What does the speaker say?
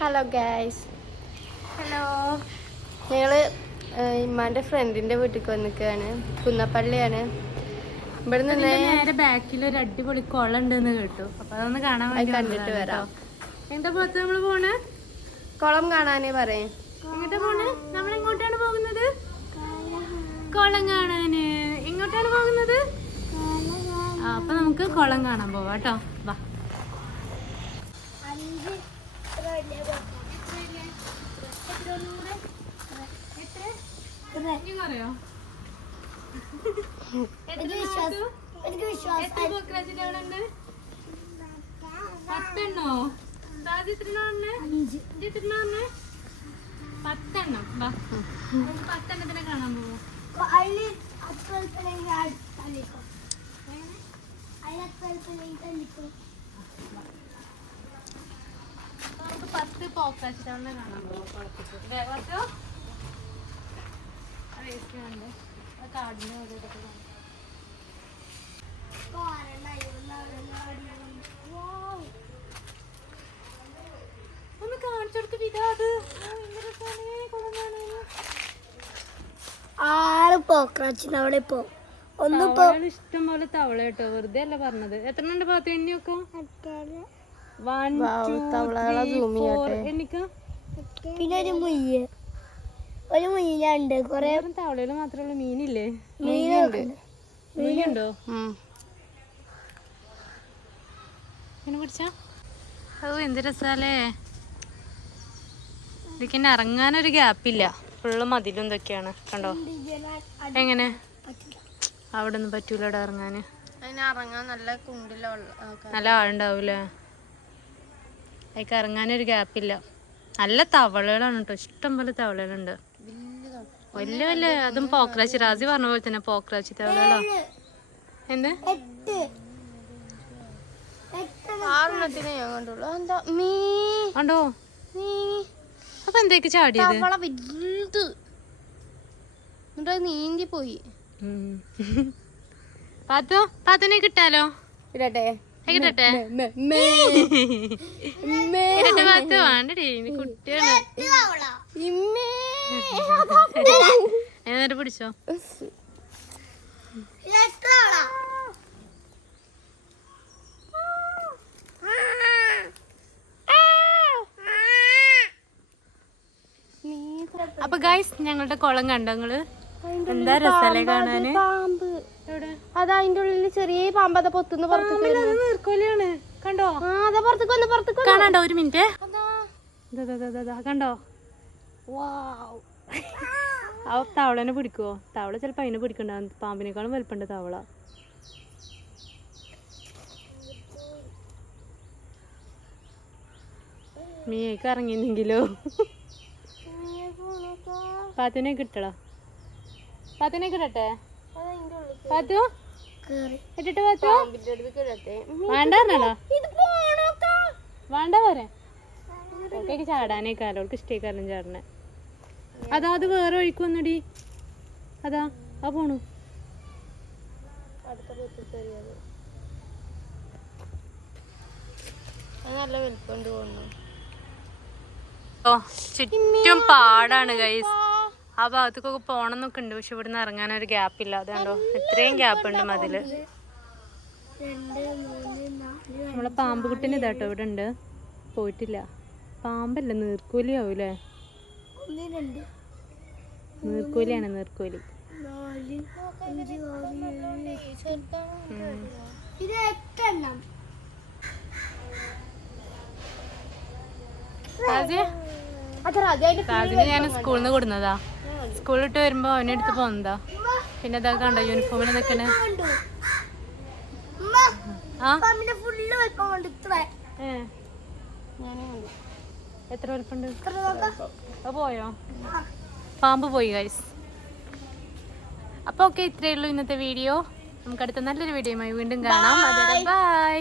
Hello guys hello ഞങ്ങൾ ഇമ്മാന്റെ ഫ്രണ്ടിന്റെ വീട്ടിലേക്ക് വന്നിക്കുകയാണ് കുന്നപ്പള്ളിയാണ്. ഇവിടെ നിന്ന് നേരെ ബാക്കിൽ ഒരു അടിപൊളി കുളം ഉണ്ടെന്ന് കേട്ടു. അപ്പൊ അതൊന്ന് കാണാൻ വേണ്ടി കണ്ടിട്ട് വരാം. എന്താ പുറത്ത് നമ്മൾ പോണേ? കുളം കാണാനേ പറയും. എങ്ങോട്ടാ പോണേ? നമ്മൾ എങ്ങോട്ടാണ് പോകുന്നത്? കുളം കാണാന്. എങ്ങോട്ടാണ് പോകുന്നത്? അപ്പൊ നമുക്ക് കുളം കാണാൻ പോവാട്ടോ വാ. അറിയോ പത്തെണ്ണോ? സാജി എത്രണ്ണ എത്രണ്ണ അതിൽ വാ നമുക്ക് പത്തെണ്ണത്തിനെ കാണാൻ പോവാം നമുക്ക് പത്ത് പോക്കാച്ചിട്ടാണ് കാണാൻ പോവാം കുളത്തിട്ട് ദേ, പത്തോ? ആ waste കണ്ടേ? ആ കാടിന്റെ അവിടെ ഇതൊക്കെ കാണാം. ഒന്ന് കാണിച്ചു കൊടുത്ത് വിതാ അത്. ആറ് പോക്രാച്ചിന് അവിടെ പോ. ഒന്ന് ഇഷ്ടം പോലെ തവള കേട്ടോ. വെറുതെ അല്ല പറഞ്ഞത്. എത്ര ഉണ്ട് പത്ത്? എണ്ണിയൊക്കെ? പിന്നെ ഒരു മുയ്യ്. ഒരു കൊറേ തവളയിൽ മാത്രമുള്ള മീനില്ലേ? മീനുണ്ട്. മീനുണ്ടോ. ഉം. മീനെ പിടിച്ചാ? ഓ എന്ത് രസാലേ? ഇതിക്ക് ഇറങ്ങാനൊരു ഗ്യാപ്പില്ല. ഫുള്ള് മതിലും ഇതൊക്കെയാണ്. കണ്ടോ? എങ്ങനെ? അവിടെ ഒന്നും പറ്റൂല അവിടെ ഇറങ്ങാന്. അതിന് ഇറങ്ങാൻ നല്ല കുണ്ടില വെള്ളം നല്ല ആളുണ്ടാവൂലേ? അതിക്ക് ഇറങ്ങാനൊരു ഗ്യാപ്പില്ല നല്ല തവളകളാണ് കേട്ടോ ഇഷ്ടം പോലെ തവളകളുണ്ട്. വലിയ വലിയ അതും പോക്രാച്ചി. റാസി പറഞ്ഞ പോലെ തന്നെ പോക്രാച്ചി തവളകളോ? എന്ത്? എട്ട് എട്ട് ആറെണ്ണത്തിനെ ഞാൻ കണ്ടുള്ളൂ. എന്താ മീ. ഉണ്ടോ അപ്പൊ എന്തേക്ക് ചാടിയത്? തവള വലുത്. എന്നിട്ട് അത് നീന്തി പോയി. ഉം. പാത്തോ പാത്തനെ കിട്ടാലോ? ഇരട്ടെ ഏ, കിട്ടട്ടെ കിട്ടട്ടെ പത്ത് വേണ്ടടി. ഇനി കുട്ടിയാണ്. എന്നിട്ട് പിടിച്ചോ? അപ്പൊ ഗൈസ് ഞങ്ങളുടെ കുളം കണ്ടോ നിങ്ങൾ? എന്താ രസല്ലേ കാണാന്? പാമ്പ്. അതാ അതിന്റെ ഉള്ളിൽ ചെറിയ പാമ്പ് അതാ പൊത്തുന്ന പുറത്തേക്ക് പാമ്പില്ല, അത് കണ്ടോ? ആ അതാ പുറത്തേക്ക് വന്ന് പുറത്തേക്ക് വന്ന്. കാണാണ്ടോ ഒരു മിനിറ്റ്? കണ്ടോ? ആ തവളനെ പിടിക്കുവോ? തവള ചിലപ്പോ അതിനെ പിടിക്കണ്ടാവും. പാമ്പിനേക്കാളും വലുപ്പുണ്ട് തവള. മീയൊക്കെ ഇറങ്ങിയെന്നെങ്കിലോ? പാത്തിനെ കിട്ടളോ പാത്തുനെ കിടട്ടെ പത്തു? ഇട്ടിട്ട് പത്തു? ഇടട്ടെ. വേണ്ട പറഞ്ഞല്ലോ. ഇത് പോണോക്കാ വേണ്ട പോരെ ഓക്കെ ചാടാനേക്കാലോ അവൾക്ക് ഇഷ്ടേക്കാലും ചാടണേ. അതാ അത് വേറെ ഒഴിക്കു വന്നടി. അതാ ആ പോണു. നല്ല വലുപ്പമുണ്ട് ചുറ്റും പാടാണ് ഗൈസ് ആ ഭാഗത്തേക്കൊക്കെ എന്നൊക്കെ ഉണ്ട്. പക്ഷെ ഇവിടുന്ന് ഇറങ്ങാൻ ഒരു ഗ്യാപ്പ് ഇല്ല അതുകൊണ്ടോ ഇത്രയും ഗ്യാപ്പ് ഉണ്ട് മതിൽ. നമ്മളെ പാമ്പ് കുട്ടിന് ഇതാട്ടോ ഇവിടെ ഉണ്ട്. പോയിട്ടില്ല. പാമ്പല്ല? നീർക്കൂലി ആവൂലേ? നീർക്കൂലിയാണ് നീർക്കൂലി. അതിന്റെ ഞാൻ സ്കൂളിൽ നിന്ന് കൊടുന്നതാ. സ്കൂളിൽ വരുമ്പോൾ വരുമ്പോ അവനെ എടുത്ത് പോന്നതാ. പിന്നെ ഇതാ കണ്ടോ യൂണിഫോമിന് നിൽക്കണ എത്ര വലുപ്പുണ്ട്? പോയോ? പാമ്പ് പോയി ഗൈസ് അപ്പോൾ ഓക്കെ ഇത്രയേ ഉള്ളൂ ഇന്നത്തെ വീഡിയോ നമുക്ക് അടുത്ത നല്ലൊരു വീഡിയോയുമായി വീണ്ടും കാണാം. ബൈ